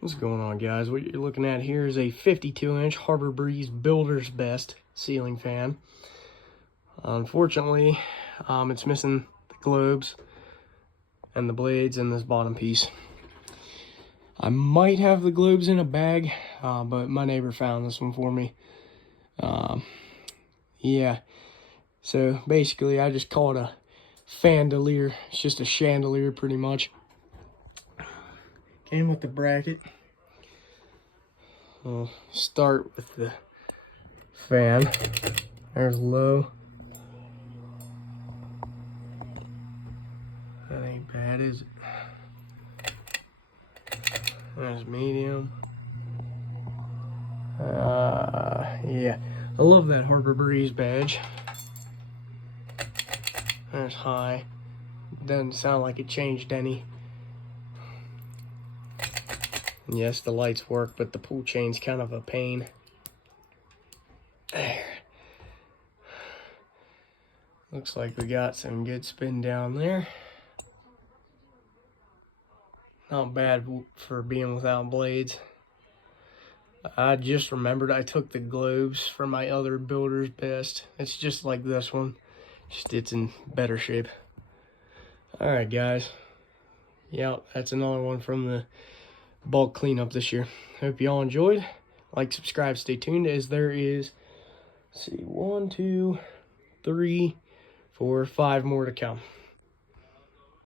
What's going on, guys? What you're looking at here is a 52-inch Harbor Breeze Builder's Best ceiling fan. Unfortunately, it's missing the globes and the blades and this bottom piece. I might have the globes in a bag, but my neighbor found this one for me. Yeah, so basically I just call it a fandelier. It's just a chandelier pretty much. Came with the bracket. We'll start with the fan. There's low. That ain't bad, is it? There's medium. Yeah, I love that Harbor Breeze badge. There's high. Doesn't sound like it changed any. And yes, the lights work, but the pull chain's kind of a pain. There. Looks like we got some good spin down there. Not bad for being without blades. I just remembered I took the globes from my other Builder's Best. It's just like this one, just it's in better shape. Alright guys, yeah, that's another one from the bulk cleanup this year. Hope y'all enjoyed. Like, subscribe, stay tuned, as there is, let's see, 1, 2, 3, 4, 5 more to come.